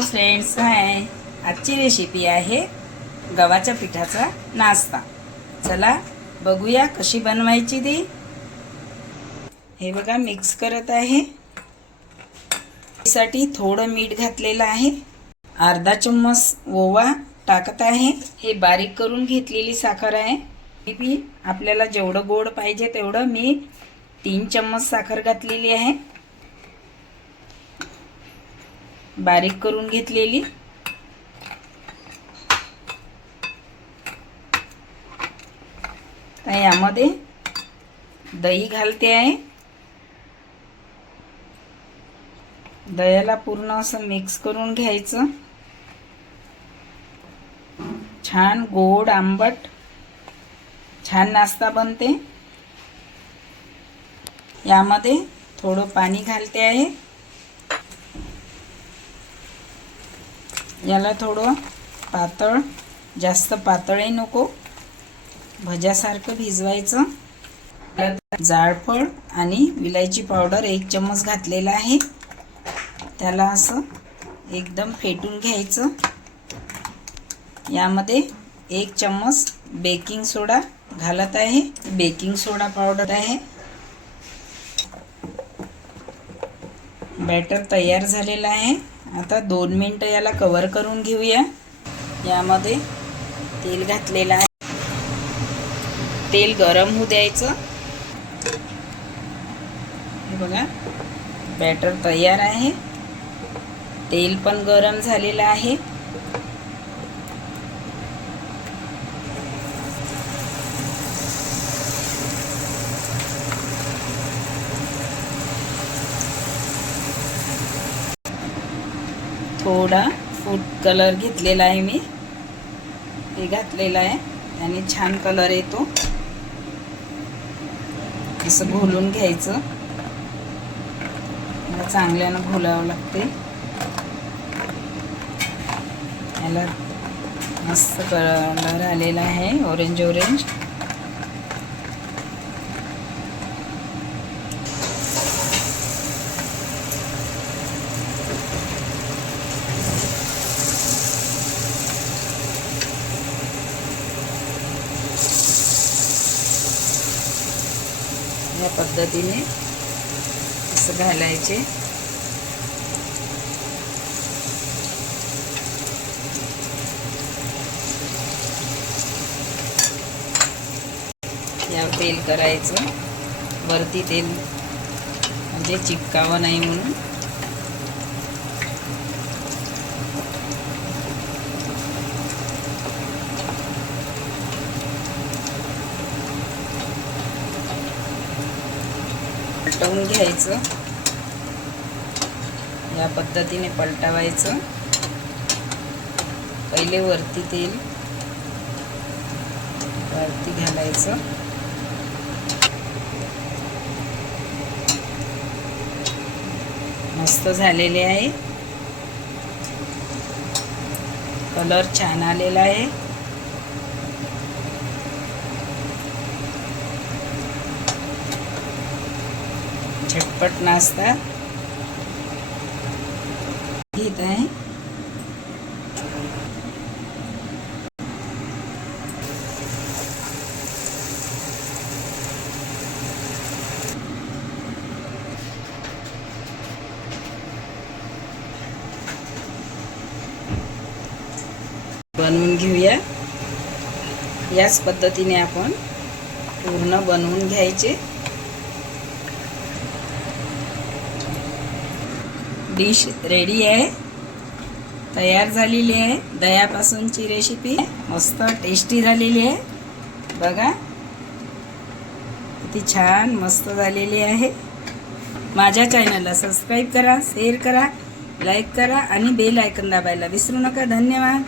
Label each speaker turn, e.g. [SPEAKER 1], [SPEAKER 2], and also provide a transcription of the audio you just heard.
[SPEAKER 1] Friends hi आजची recipe आहे गव्हाच्या पिठाचा नाश्ता. चला बघूया कशी बनवायची ती. हे बघा मिक्स करत आहे. साठी थोडं मीठ घातलेलं आहे. अर्धा चम्मच ओवा टाकत आहे. हे बारीक करून घेतलेली साखर आहे. आपल्याला जेवढं गोड पाहिजे तेवढं मी तीन चम्मच साखर घातलेली आहे. बारीक करून घेतलेली. तर यामध्ये दही घालते आहे. दह्याला पूर्ण असं मिक्स करून घ्यायचं. छान गोड आंबट छान नाश्ता बनते. यामध्ये थोडं पाणी घालते आहे. याला थोडं पातळ जास्त पातळही नको. भज्यासारखं भिजवायचं. जाळफळ आणि विलायची पावडर एक चम्मच घातलेला आहे. त्याला असं एकदम फेटून घ्यायचं. यामध्ये एक चम्मच बेकिंग सोडा घालत आहे. बेकिंग सोडा पावडर आहे. बॅटर तयार झालेलं आहे. आता दोन मिनटं याला कवर करून घेऊया. यामध्ये तेल घातलेलं आहे. तेल गरम होऊ द्यायचं. हे बघा बॅटर तयार आहे. तेल पण गरम झालेलं आहे. थोडा फूड कलर घेतलेला आहे मी. हे घातलेलं आहे आणि छान कलर येतो. असं घोलून घ्यायचं. मला चांगल्यानं घोलावं लागते. याला मस्त कलर आलेला आहे ऑरेंज ऑरेंज या पद्धतीने असं घालायचे. यावर तेल करायचं. वरती तेल म्हणजे चिपकावं नाही म्हणून. पलटवून घ्यायचं. या पद्धतीने पलटवायचं. पहिले वरती तेल वरती घालायचं. मस्त झालेले आहे. कलर छान आलेला आहे. झटपट नाश्ता. घेत आहे. बनवून घेऊया. याच पद्धतीने आपण पूर्ण बनवून घ्यायचे. डिश रेडी आहे. तयार झालेली आहे. दह्यापासूनची रेसिपी मस्त टेस्टी झालेली आहे. बघा. किती छान मस्त झालेली आहे. माझ्या चॅनलला सबस्क्राईब करा शेअर करा लाईक करा आणि बेल आयकन दाबायला विसरू नका. धन्यवाद.